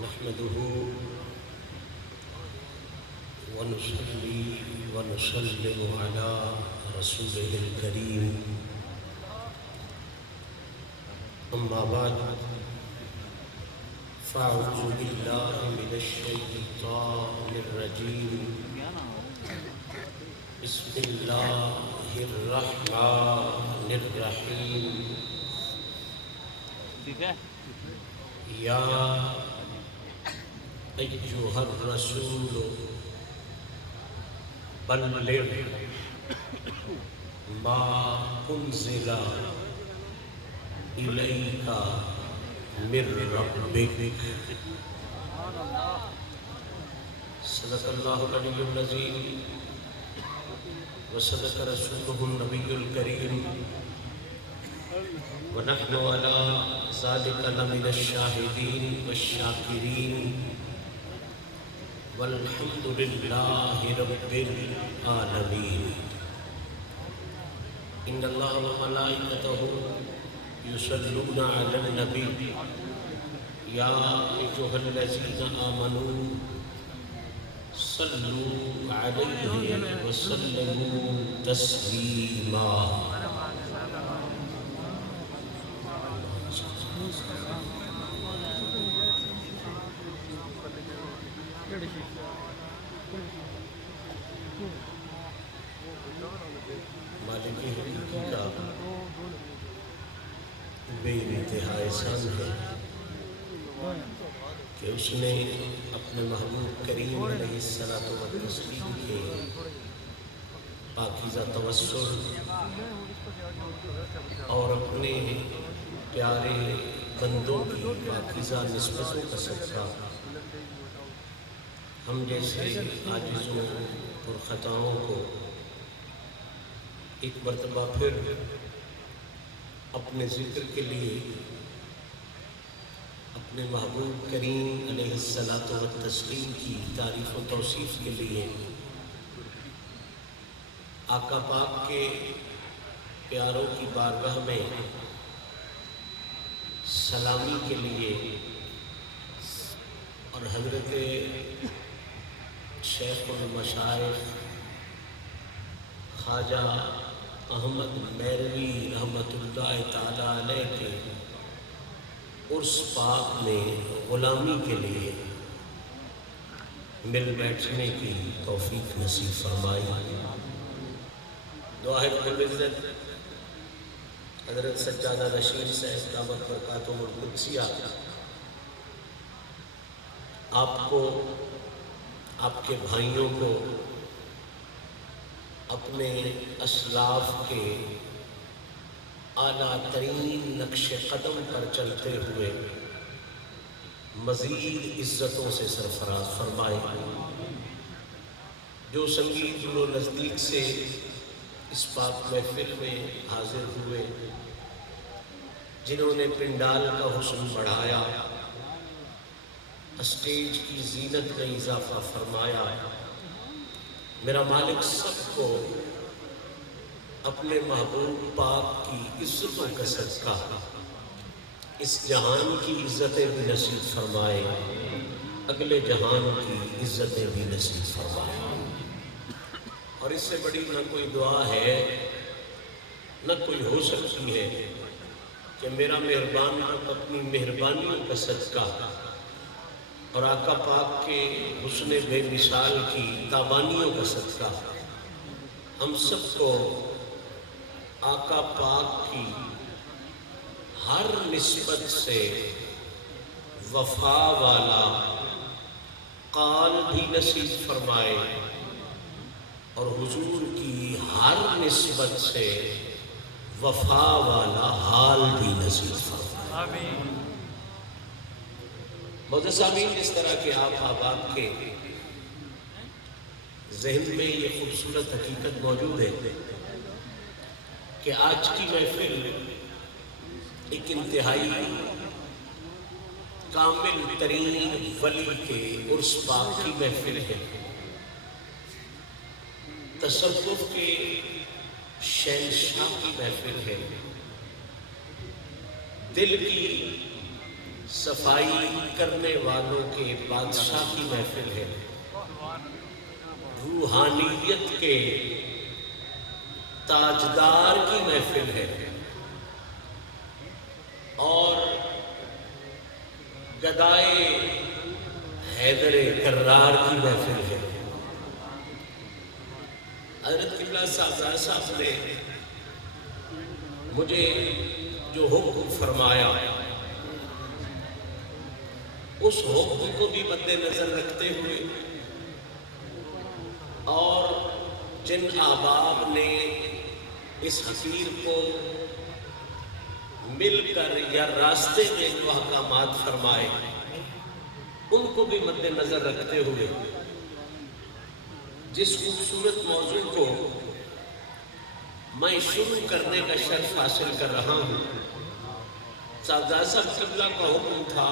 نحمده ونصلي ونسلم على رسوله الكريم أما بعد فأعوذ بالله من الشيطان الرجيم بسم الله الرحمن الرحيم يا أيها الرسول بلغ ما أنزل إليك من ربك صدق الله العلي العظيم وصدق رسوله النبي الكريم ونحن على ذلك لمن الشاهدين والشاكرين والحمد لله رب العالمين إن الله وملائكته يصلون على النبي يا أيها الذين آمنوا صلوا عليه وسلموا تسليما مالک حقیقی کا بے انتہا احسان ہے کہ اس نے اپنے محبوب کریم علیہ الصلوۃ والتسلیم کے پاکیزہ توسل اور اپنے پیارے بندوں کی پاکیزہ نسبتوں کا صدقہ ہم جیسے عاجزوں اور خطاؤں کو ایک مرتبہ پھر اپنے ذکر کے لیے اپنے محبوب کریم علیہ الصلوۃ والتسلیم کی تعریف و توصیف کے لیے آقا پاک کے پیاروں کی بارگاہ میں سلامی کے لیے اور حضرت شیخ المشائخ خواجہ احمد میروی رحمۃ اللہ تعالیٰ علیہ کے عرس پاک میں غلامی کے لیے مل بیٹھنے کی توفیق نصیب فرمائی۔ دعا ہے رب العزت حضرت سجادہ رشید صاحب دامت برکاتہم القدسیہ آپ کو، آپ کے بھائیوں کو اپنے اسلاف کے اعلیٰ ترین نقش قدم پر چلتے ہوئے مزید عزتوں سے سرفراز فرمائے۔ جو سنگین دور و نزدیک سے اس پاک محفل میں حاضر ہوئے، جنہوں نے پنڈال کا حسن بڑھایا، اسٹیج کی زینت میں اضافہ فرمایا، میرا مالک سب کو اپنے محبوب پاک کی عزتوں کا صدقہ اس جہان کی عزتیں بھی نصیب فرمائے، اگلے جہان کی عزتیں بھی نصیب فرمائے۔ اور اس سے بڑی نہ کوئی دعا ہے نہ کوئی ہو سکتی ہے کہ میرا مہربان اپنی مہربانیوں کا صدقہ اور آقا پاک کے حسن بے مثال کی تابانیوں کا صدقہ ہم سب کو آقا پاک کی ہر نسبت سے وفا والا قال بھی نصیب فرمائے اور حضور کی ہر نسبت سے وفا والا حال بھی نصیب فرمائے۔ معزز آمین۔ اس طرح کے آپ احباب کے ذہن میں یہ خوبصورت حقیقت موجود ہے کہ آج کی محفل ایک انتہائی کامل ترین ولی کے عرس پاک کی محفل ہے، تصوف کے شہنشاہ کی محفل ہے، دل کی صفائی کرنے والوں کے بادشاہ کی محفل ہے، روحانیت کے تاجدار کی محفل ہے، اور گدائے حیدر کرار کی محفل ہے۔ حضرت قبلہ صاحب نے مجھے جو حکم فرمایا، اس حکم کو بھی مد نظر رکھتے ہوئے اور جن احباب نے اس حقیر کو مل کر یا راستے میں جو احکامات فرمائے ان کو بھی مد نظر رکھتے ہوئے جس خوبصورت موضوع کو میں شروع کرنے کا شرف حاصل کر رہا ہوں، صاحبزادہ صاحب قبلہ کا حکم تھا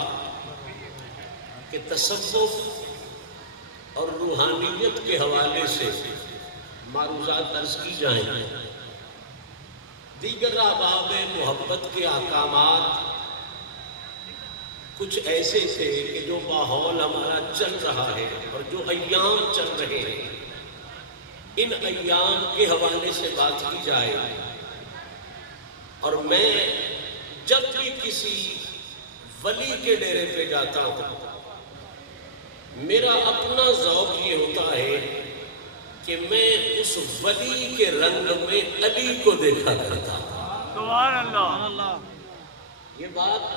کہ تصوف اور روحانیت کے حوالے سے معروضات عرض کی جائیں۔ دیگر احباب محبت کے احکامات کچھ ایسے تھے کہ جو ماحول ہمارا چل رہا ہے اور جو ایام چل رہے ہیں، ان ایام کے حوالے سے بات کی جائے۔ اور میں جب بھی کسی ولی کے ڈیرے پہ جاتا ہوں، میرا اپنا ذوق یہ ہوتا ہے کہ میں اس ولی کے رنگ میں علی کو دیکھا کرتا ہوں۔ سبحان اللہ۔ یہ بات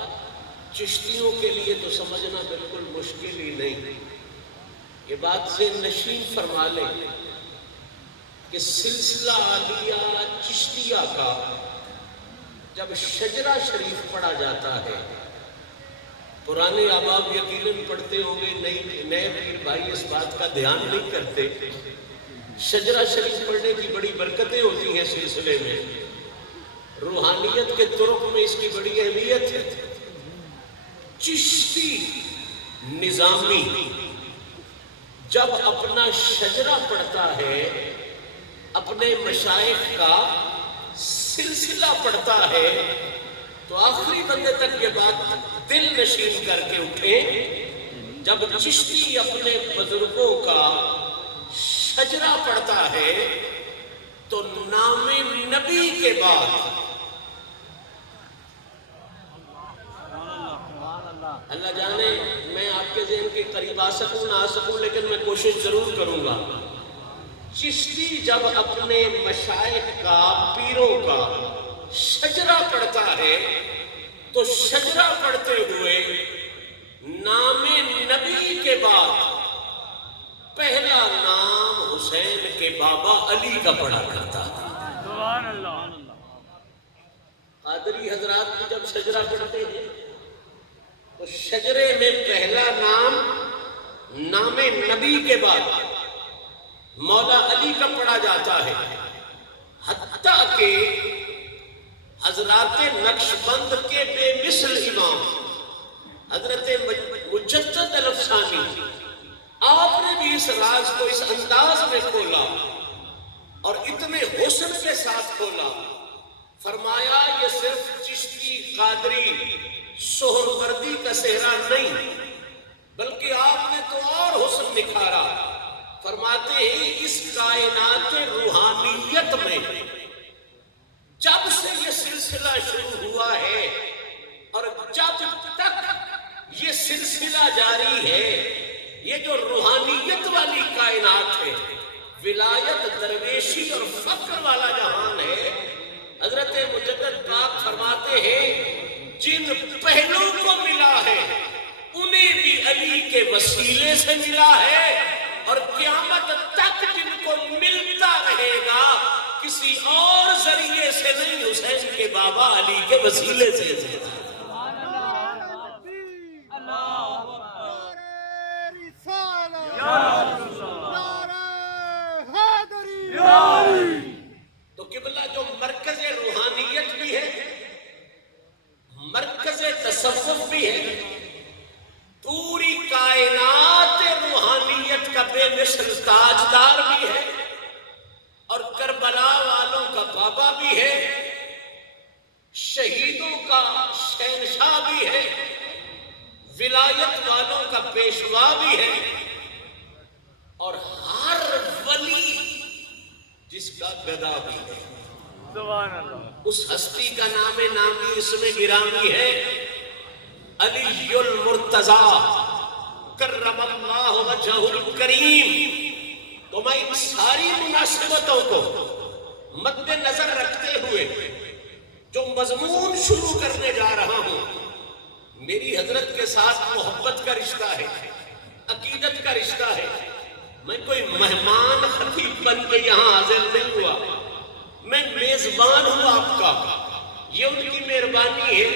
چشتیوں کے لیے تو سمجھنا بالکل مشکل ہی نہیں، یہ بات سے نشین فرما لیں کہ سلسلہ عالیہ چشتیہ کا جب شجرہ شریف پڑھا جاتا ہے، پرانے احباب یقیناً پڑھتے ہوں گے، نئے پیر بھائی اس بات کا دھیان نہیں کرتے۔ شجرہ شریف پڑھنے کی بڑی برکتیں ہوتی ہیں سلسلے میں، روحانیت کے طرق میں اس کی بڑی اہمیت ہے۔ چشتی نظامی جب اپنا شجرہ پڑھتا ہے، اپنے مشائخ کا سلسلہ پڑھتا ہے، تو آخری بندے تک یہ بات دل نشین کر کے اٹھے، جب چشتی اپنے بزرگوں کا شجرہ پڑھتا ہے تو نام نبی کے بعد اللہ جانے میں آپ کے ذہن کے قریب آ سکوں نہ آ سکوں، لیکن میں کوشش ضرور کروں گا۔ چشتی جب اپنے مشائخ کا، پیروں کا شجرہ پڑھتا ہے تو شجرہ پڑھتے ہوئے نام نبی کے بعد پہلا نام حسین کے بابا علی کا پڑھا کرتا ہے۔ سبحان اللہ۔ قادری حضرات بھی جب شجرہ پڑھتے ہیں تو شجرے میں پہلا نام نبی کے بعد مولا علی کا پڑھا جاتا ہے، حتیٰ کہ حضرات نقشبند کے بے مثل امام حضرت مجدد الافسانی، آپ نے بھی اس راز کو اس انداز میں کھولا اور اتنے حسن کے ساتھ کھولا، فرمایا یہ صرف چشتی قادری سہروردی کا صحرا نہیں، بلکہ آپ نے تو اور حسن نکھارا۔ فرماتے ہیں اس کائنات روحانیت میں جب سے یہ سلسلہ شروع ہوا ہے اور جب تک یہ سلسلہ جاری ہے، یہ جو روحانیت والی کائنات ہے، ولایت، درویشی اور فقر والا جہان ہے، حضرت مجدد پاک فرماتے ہیں جن پہلوں کو ملا ہے انہیں بھی علی کے وسیلے سے ملا ہے، اور قیامت تک جن کو ملتا رہے گا کسی اور ذریعے سے نہیں، حسین کے بابا علی کے وسیلے سے۔ تو قبلہ جو مرکز روحانیت بھی ہے، مرکز تصوف بھی ہے، پوری کائنات روحانیت کا بے مثل تاجدار بھی ہے، اور کربلا والوں کا بابا بھی ہے، شہیدوں کا شہنشاہ بھی ہے، ولایت والوں کا پیشوا بھی ہے، اور ہر ولی جس کا گدا بھی ہے۔ سبحان اللہ۔ اس ہستی کا نام نامی اس میں گرامی ہے علی المرتضیٰ کرم اللہ وجہہ الکریم۔ تو میں ان ساری مناسبتوں کو مد نظر رکھتے ہوئے جو مضمون شروع کرنے جا رہا ہوں، میری حضرت کے ساتھ محبت کا رشتہ ہے، عقیدت کا رشتہ ہے۔ میں کوئی مہمان خطیب بن کے یہاں حاضر نہیں ہوا، میں میزبان ہوں آپ کا، یہ ان کی مہربانی ہے۔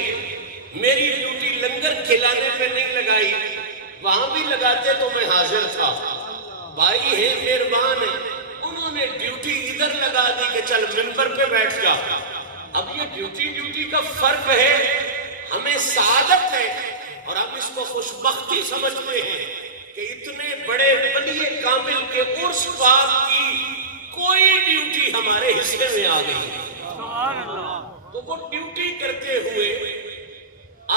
میری ڈیوٹی لنگر کھلانے پہ نہیں لگائی، وہاں بھی لگاتے تو میں حاضر تھا۔ بھائی ہیں، مہربان ہیں، انہوں نے ڈیوٹی ادھر لگا دی کہ چل منبر پہ بیٹھ جا۔ اب یہ ڈیوٹی کا فرق ہے، ہمیں سعادت ہے اور ہم اس کو خوشبختی سمجھتے ہیں کہ اتنے بڑے ولی کامل کے عرس پاک کی کوئی ڈیوٹی ہمارے حصے میں آ گئی۔ سبحان اللہ۔ تو وہ ڈیوٹی کرتے ہوئے،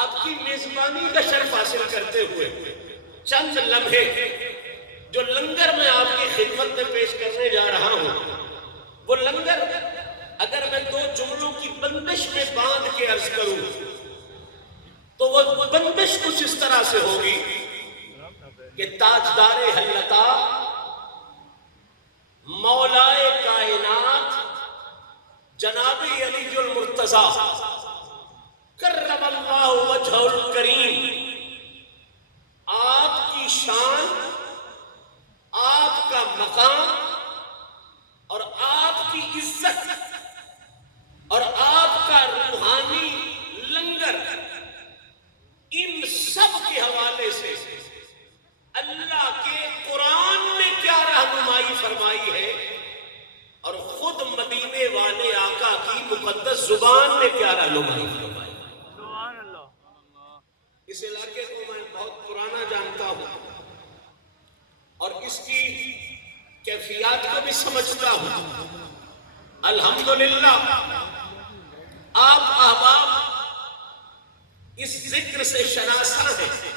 آپ کی میزبانی کا شرف حاصل کرتے ہوئے، چند لمحے جو لنگر میں آپ کی خدمت میں پیش کرنے جا رہا ہوں، وہ لنگر اگر میں دو جملوں کی بندش میں باندھ کے عرض کروں تو وہ بندش کچھ اس طرح سے ہوگی کہ تاجدار حلتا، مولائے کائنات جناب علی المرتضیٰ کرم اللہ وجہہ الکریم، آپ کی شان، آپ کا مقام اور آپ کی عزت اور آپ کا روحانی لنگر، ان سب کے حوالے سے اللہ کے قرآن نے کیا رہنمائی فرمائی ہے اور خود مدینے والے آقا کی مقدس زبان نے کیا رہنمائی فرمائی۔ سبحان اللہ۔ اس علاقے کو میں بہت پرانا جانتا ہوں اور اس کی کیفیات کو بھی سمجھتا ہوں۔ الحمدللہ آپ احباب اس ذکر سے شناسا ہیں،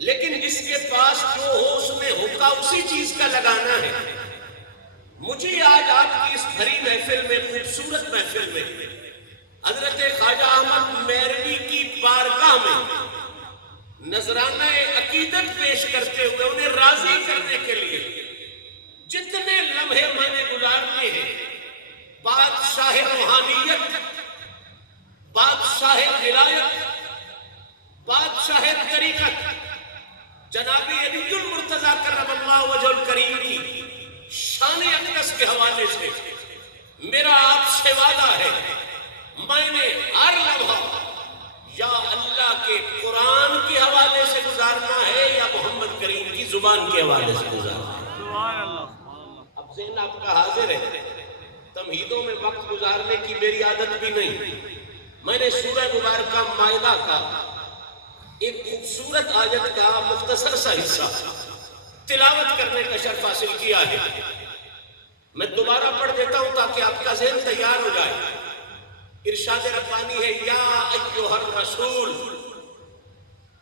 لیکن جس کے پاس جو ہو اس میں ہوگا اسی چیز کا لگانا ہے۔ مجھے آج آپ کی اس بھری محفل میں، خوبصورت محفل میں، حضرت خواجہ احمد میروی کی بارگاہ میں نذرانہ عقیدت پیش کرتے ہوئے انہیں راضی کرنے کے لیے جتنے لمحے میں نے گزارنے ہیں، بادشاہ روحانیت، بادشاہ ولایت، بادشاہ طریقت جناب علی المرتضیٰ کرم اللہ وجہہ الکریم کی شان اقدس کے حوالے سے میرا آپ سے وعدہ ہے، میں نے ہر لمحہ یا اللہ کے قرآن کے حوالے سے گزارنا ہے یا محمد کریم کی زبان کے حوالے سے گزارنا ہے۔ سبحان اللہ۔ اب ذہن آپ کا حاضر ہے، تمہیدوں میں وقت گزارنے کی میری عادت بھی نہیں۔ میں نے سورہ مبارکہ مائدہ کا ایک خوبصورت آیت کا مختصر سا حصہ تلاوت کرنے کا شرف حاصل کیا ہے، میں دوبارہ پڑھ دیتا ہوں تاکہ آپ کا ذہن تیار ہو جائے۔ ارشاد ربانی ہے، یا ایھا الرسول،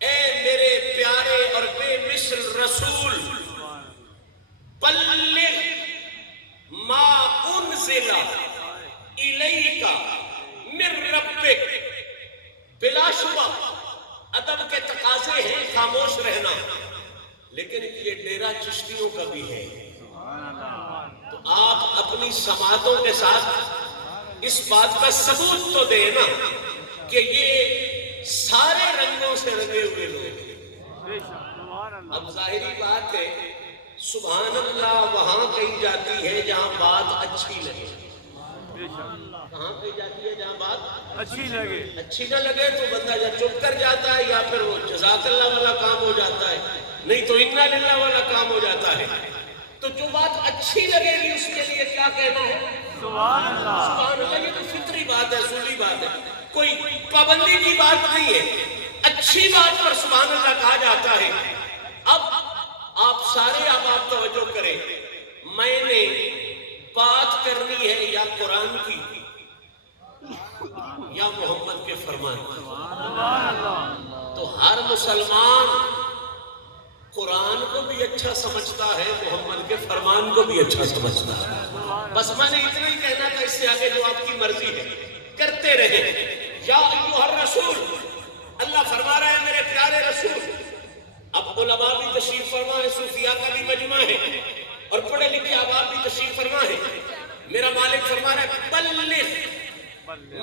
اے میرے پیارے اور بے مثل رسول، بلغ ما انزل الیک من ربک، بلا شبہ ادب کے تقاضے ہیں خاموش رہنا، لیکن یہ ڈیرا چشتیوں کا بھی ہے، تو آپ اپنی سماعتوں کے ساتھ اس بات کا ثبوت تو دے نا کہ یہ سارے رنگوں سے رنگے ہوئے لوگ ہیں۔ اب ظاہری بات ہے، سبحان اللہ وہاں کہی جاتی ہے جہاں بات اچھی لگے۔ کہاں کہی جاتی ہے؟ جہاں بات اچھی لگے۔ اچھی نہ لگے تو بندہ یا چپ کر جاتا ہے یا پھر وہ جزاک اللہ والا کام ہو جاتا ہے، نہیں تو انا للہ والا کام ہو جاتا ہے۔ تو جو بات اچھی لگے گی اس کے لیے کیا کہنا ہے؟ سبحان اللہ۔ سبحان اللہ۔ یہ تو فطری بات ہے، اصولی بات ہے، کوئی پابندی کی بات نہیں ہے، اچھی بات پر سبحان اللہ کہا جاتا ہے۔ اب آپ سارے آپ توجہ کریں، میں نے بات کرنی ہے یا قرآن کی یا محمد کے فرمان کی۔ سبحان اللہ۔ تو ہر مسلمان قرآن کو بھی اچھا سمجھتا ہے، محمد کے فرمان کو بھی اچھا سمجھتا ہے۔ بس میں نے اتنا ہی کہنا تھا، اس سے آگے جو آپ کی مرضی ہے کرتے رہے۔ یا ایھا الرسول، اللہ فرما رہا ہے میرے پیارے رسول۔ اب علماء بھی تشریف فرما ہے، صوفیاء کا بھی مجمع ہے، اور پڑھے لکھے احباب بھی تشریف فرما ہے۔ میرا مالک فرما رہا ہے بلغ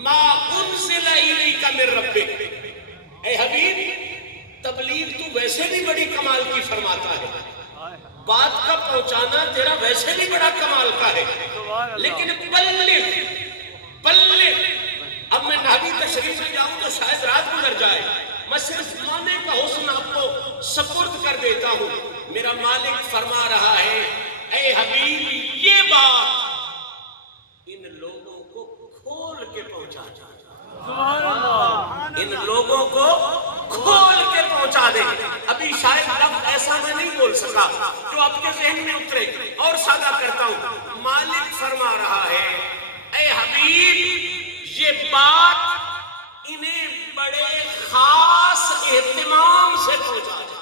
ما انزل الیک من ربک، اے حبیب تبلیغ تو ویسے بھی بڑی کمال کی فرماتا ہے، بات کا پہنچانا تیرا ویسے بھی بڑا کمال کا ہے، لیکن بلغ اب میں نحوی تشریح میں جاؤں تو شاید رات گزر جائے، میں صرف معنی کا حسن آپ کو سپرد کر دیتا ہوں۔ میرا مالک فرما رہا ہے اے حبیب یہ بات ان لوگوں کو کھول کے پہنچا جا، ان لوگوں کو کھول کے پہنچا دے۔ ابھی شاید لفظ ایسا میں نہیں بول سکا جو آپ کے ذہن میں اترے، اور سادہ کرتا ہوں۔ مالک فرما رہا ہے اے حبیب یہ بات انہیں بڑے خاص اہتمام سے پہنچا دے۔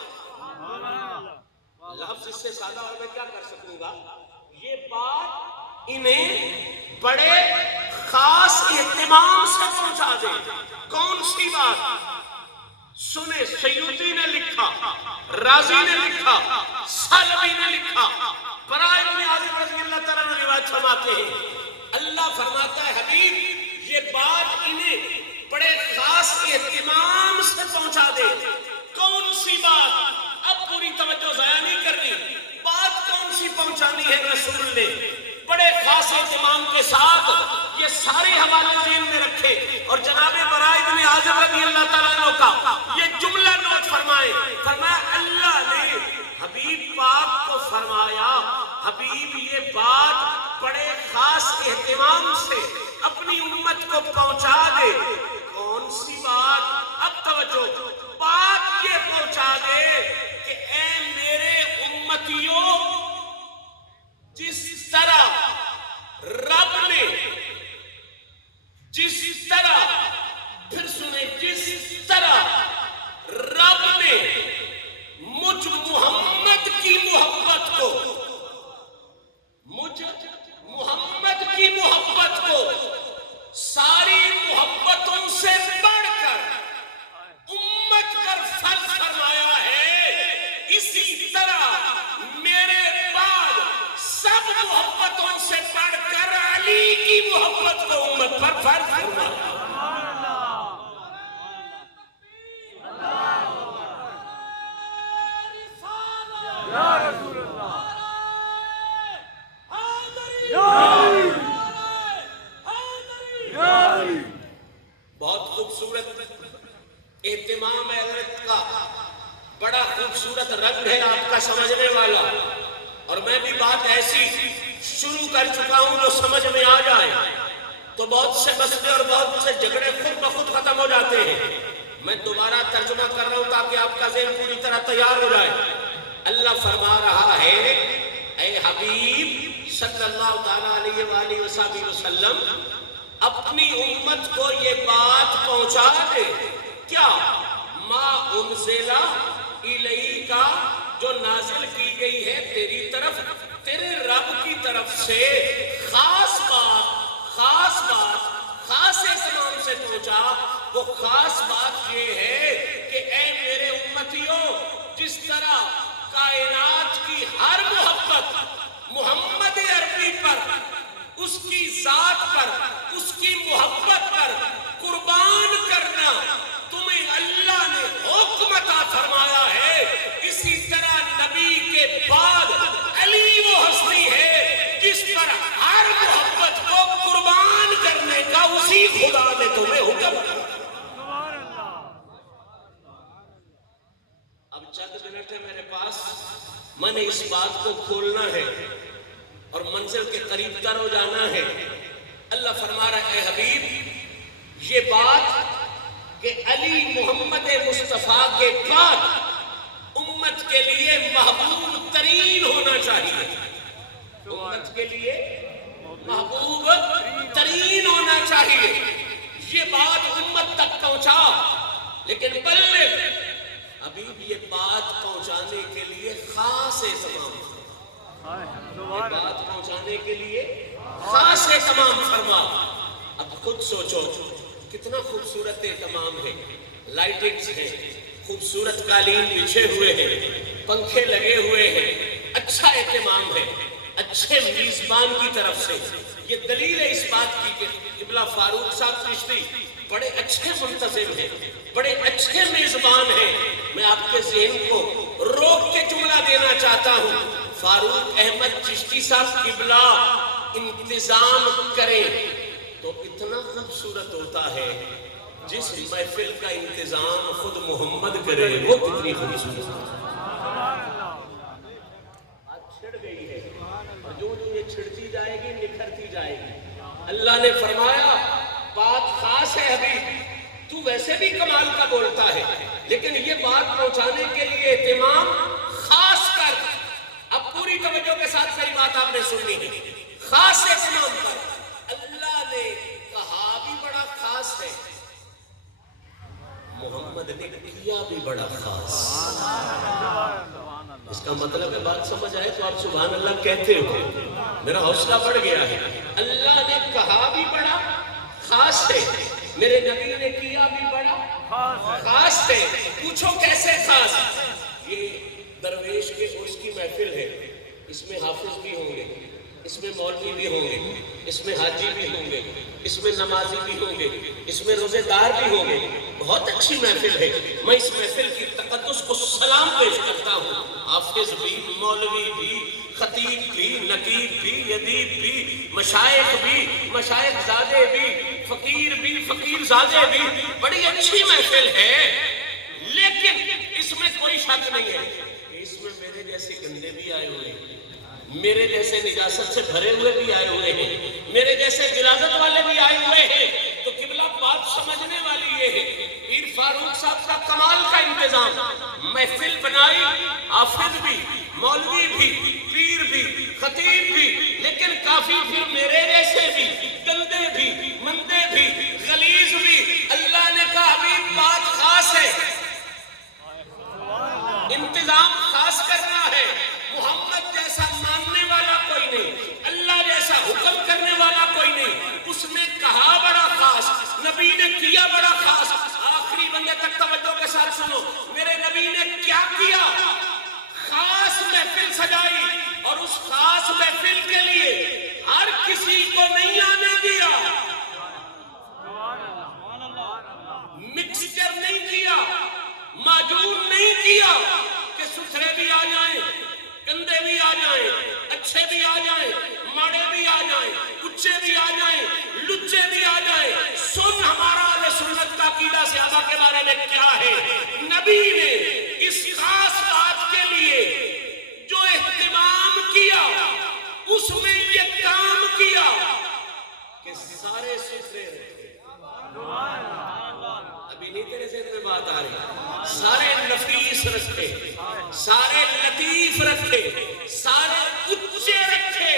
لفظ اس سے سادہ اور میں کیا کر سکوں گا؟ یہ بات انہیں بڑے خاص اہتمام سے پہنچا دے۔ کون سی بات؟ سنے، سیوطی نے لکھا، رازی نے لکھا، سالوی نے لکھا، برائے ابن عازب رضی اللہ تعالیٰ عنہ روایت فرماتے ہیں اللہ فرماتا ہے حبیب یہ بات انہیں بڑے خاص اہتمام سے پہنچا دے۔ کون سی بات؟ اب پوری توجہ ضائع نہیں کرنی، بات کون سی پہنچانی ہے رسول نے؟ بڑے خاص اہتمام کے ساتھ یہ سارے حوالے ذہن میں رکھے، اور جناب برائے ابن عازب رضی اللہ تعالیٰ عنہ کا یہ جملہ نوٹ فرمائے۔ فرمایا اللہ نے حبیب پاک کو فرمایا حبیب یہ بات بڑے خاص اہتمام سے اپنی امت کو پہنچا دے۔ کون سی بات؟ اب توجہ، بات یہ پہنچا دے کہ اے میرے امتیوں، جس طرح رب نے، جس طرح، پھر سنیں، جس طرح رب نے مجھ محمد کی محبت کو، مجھ محمد کی محبت کو ساری محبتوں سے بڑھ کر امت پر فرض فرمایا ہے، اسی طرح میرے بعد سب محبتوں سے بڑھ کر علی کی محبت کو امت پر فرض فرمایا۔ بہت خوبصورت اہتمام ہے حضرت کا، بڑا خوبصورت رنگ ہے آپ کا سمجھنے والا، اور میں بھی بات ایسی شروع کر چکا ہوں جو سمجھ میں آ جائے تو بہت سے مسئلے اور بہت سے جھگڑے خود بخود ختم ہو جاتے ہیں۔ میں دوبارہ ترجمہ کر رہا ہوں تاکہ آپ کا ذہن پوری طرح تیار ہو جائے۔ اللہ فرما رہا ہے اے حبیب صلی اللہ تعالیٰ علیہ وآلہ وسلم اپنی امت کو یہ بات پہنچا دے، کیا؟ ما انزل الیک، جو نازل کی گئی ہے تیری طرف، تیرے رب کی طرف سے، خاص بات، خاص بات، خاص اہتمام سے پہنچا۔ وہ خاص بات یہ ہے کہ اے میرے امتیوں، جس طرح کائنات کی ہر محبت محمد عربی پر، اس کی ذات پر، اس کی محبت پر قربان کرنا تمہیں اللہ نے حکم عطا فرمایا ہے، اسی طرح نبی کے بعد علی وہ ہستی ہے جس پر ہر محبت کو قربان کرنے کا اسی خدا نے تمہیں حکم دیا۔ اب چند منٹ ہے میرے پاس، میں نے اس بات کو کھولنا ہے اور منزل کے قریب تر ہو جانا ہے۔ اللہ فرما رہا ہے اے حبیب یہ بات کہ علی محمد مصطفیٰ کے بعد امت کے لیے محبوب ترین ہونا چاہیے، امت کے لیے محبوب ترین ہونا چاہیے۔ یہ بات امت تک پہنچا لیکن بلغ ابھی بھی یہ بات پہنچانے کے لیے خاص اہتمام، یہ بات پہنچانے کے لیے خاص اہتمام فرما۔ اب خود سوچو کتنا خوبصورت اہتمام ہے، لائٹنگز ہیں، خوبصورت قالین بچھے ہوئے ہیں، پنکھے لگے ہوئے ہیں، اچھا اہتمام ہے اچھے میزبان کی طرف سے۔ یہ دلیل ہے اس بات کی کہ قبلہ فاروق صاحب چشتی بڑے اچھے منتظم ہیں، بڑے اچھے میزبان ہیں۔ میں آپ کے ذہن کو روک کے جملہ دینا چاہتا ہوں، فاروق احمد چشتی صاحب قبلہ انتظام کریں تو اتنا خوبصورت ہوتا ہے، جس محفل کا انتظام خود محمد کرے وہ کتنی خوبصورت ہے۔ بات چھڑ گئی ہے اور جو یہ چھڑتی جائے گی نکھرتی جائے گی۔ اللہ نے فرمایا بات خاص ہے حبیب، تو ویسے بھی کمال کا بولتا ہے لیکن یہ بات پہنچانے کے لیے اہتمام خاص کر۔ اب پوری توجہ کے ساتھ میری بات آپ نے سننی ہے، خاص اہتمام پر اللہ نے کہا بھی بڑا خاص ہے، محمد نے کیا بھی بڑا خاص۔ اس کا مطلب ہے بات سمجھ آئے تو آپ سبحان اللہ کہتے ہو، میرا حوصلہ بڑھ گیا ہے۔ اللہ نے کہا بھی بڑا خاص ہے، میرے نبی نے کیا بھی بڑا خاص ہے۔ پوچھو کیسے خاص؟ یہ درویش کے عرس کی محفل ہے، اس میں حافظ بھی ہوں گے، اس میں مولوی بھی ہوں گے، اس میں حاجی بھی ہوں گے، اس میں نمازی بھی ہوں گے، اس میں روزے دار بھی ہوں گے۔ بہت اچھی محفل ہے، میں اس محفل کی تقدس کو سلام پیش کرتا ہوں۔ حافظ بھی، مولوی بھی، خطیب بھی، نقیب بھی، ادیب بھی، مشائخ بھی، مشائخ زادے بھی، فقیر بھی، فقیر زادے بھی، بڑی اچھی محفل ہے۔ لیکن اس میں کوئی شک نہیں ہے کہ اس میں میرے جیسے گندے بھی آئے ہوئے ہیں، میرے جیسے نجاست سے بھرے ہوئے بھی آئے ہوئے ہیں، میرے جیسے غلاظت والے بھی آئے ہوئے ہیں۔ تو قبلہ بات سمجھنے والی یہ ہے، پیر فاروق صاحب کا کمال کا انتظام، محفل بنائی، حافظ بھی، مولوی بھی، پیر بھی، خطیب بھی، لیکن کافی پھر میرے جیسے بھی، گندے بھی، مندے بھی، غلیظ بھی۔ اللہ نے کہا ابھی بات خاص ہے، انتظام خاص کرنا ہے۔ محمد جیسا ماننے والا کوئی نہیں، اللہ جیسا حکم کرنے والا کوئی نہیں۔ اس نے کہا بڑا خاص، نبی نے کیا بڑا خاص۔ آخری بندے تک توجہ کے ساتھ سنو، میرے نبی نے کیا کیا؟ خاص محفل سجائی، اور اس خاص محفل کے لیے ہر کسی کو نہیں آنے دیا، مکسچر نہیں کیا، معجون نہیں کیا کہ ستھرے بھی آ جائیں، گندے بھی آ جائیں، اچھے بھی آ جائیں، ماڑے بھی آ جائیں، اچھے بھی آ جائیں، لچے بھی آ جائیں۔ سن ہمارا اہل سنت کا عقیدہ صحابہ کے بارے میں کیا ہے۔ نبی نے اس خاص بات کے لیے جو اہتمام کیا، اس میں یہ کام کیا کہ سارے ستھرے رکھے۔ ابھی نہیں تیرے ذہن میں بات آ رہی؟ سارے نفیس رکھے، سارے لطیف رکھے، سارے اچھے رکھے۔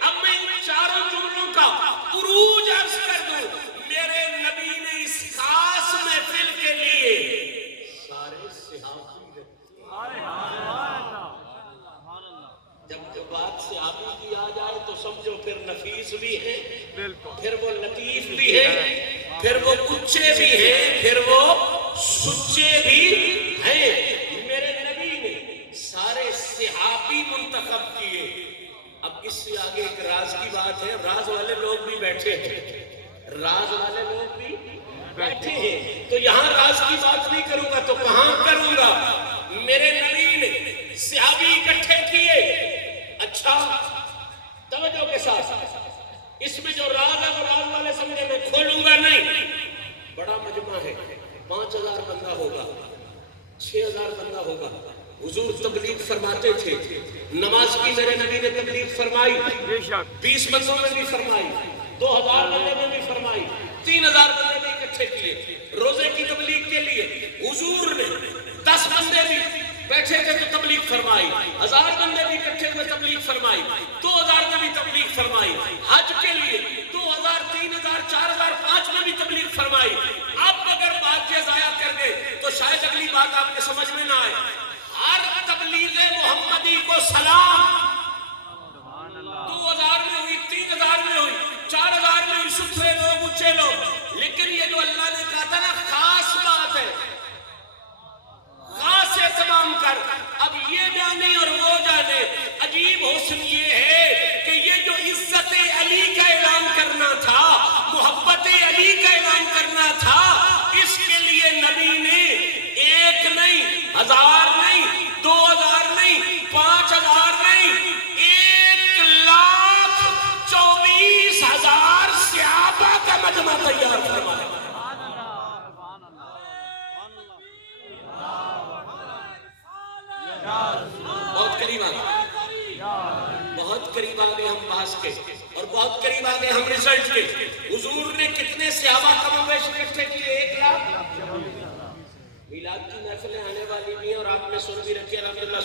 اب میں ان چاروں جملوں کا عروج عرض کر دوں، میرے نبی نے اس خاص محفل کے لیے سارے صحابی رکھے۔ جب بات صحابی کی آ جائے تو سمجھو پھر نفیس بھی ہے، پھر وہ لطیف بھی ہے، پھر وہ اچھے بھی ہیں، پھر وہ سچے بھی ہیں۔ میرے نبی نے سارے صحابی منتخب کیے۔ اب اس سے آگے ایک راز کی بات ہے، راز والے لوگ بھی بیٹھے ہیں، راز والے لوگ بھی بیٹھے ہیں، تو یہاں راز کی بات نہیں کروں گا تو کہاں کروں گا؟ میرے نبی نے صحابی اکٹھے کیے۔ اچھا توجہ کے ساتھ، اس میں جو راز ہے وہ راز والے سمجھے میں کھولوں گا نہیں۔ بڑا مجمع ہے، 5000 بندہ ہوگا، 6000 بندہ ہوگا۔ حضور تبلیغ فرماتے تھے، نماز کی میرے نبی نے تبلیغ فرمائی، 20 بندوں میں بھی فرمائی، 2000 بندے میں بھی فرمائی، 3000 بندے بھی اکٹھے کیے۔ روزے کی تبلیغ کے لیے حضور نے 10 بندے بھی بیٹھے تھے تو تبلیغ فرمائی، 1000 بندے بھی اکٹھے ہوئے تبلیغ فرمائی، 2000 میں بھی تبلیغ فرمائی۔ حج کے لیے 2000، 3000، 4000، 5 میں بھی تبلیغ فرمائی۔ اب اگر بات واقعہ ضائع کر گئے تو شاید اگلی بات آپ کے سمجھ میں نہ آئے. ہر تبلیغ محمدی کو سلام. 2000 میں ہوئی، 3000 میں ہوئی، 4000 میں ہوئی، ستھرے لوگ، اونچے لوگ، لیکن یہ جو اللہ نے کہا تھا نا خاص بات ہے، خاص اہتمام کر. اب یہ جانے اور وہ جانے، عجیب حسن یہ ہے کہ یہ جو عزت علی کا اعلان کرنا تھا، محبت علی کا اعلان کرنا تھا، اس کے لیے نبی نے 1 نہیں، 1000 نہیں، 2000 نہیں، 5000 نہیں، 1,24,000 صحابہ کا مجمع تیار فرمایا. بہت قریب آ گئے، بہت قریب آ گئے ہم پاس کے، اور بہت قریب آ گئے ہم رزلٹ کے. حضور نے کتنے صحابہ کم و بیش اکٹھے کیے؟ 1 لاکھ. میلاد کی محفلیں آنے والی بھی ہیں اور آپ نے سن بھی رکھی الحمدللہ.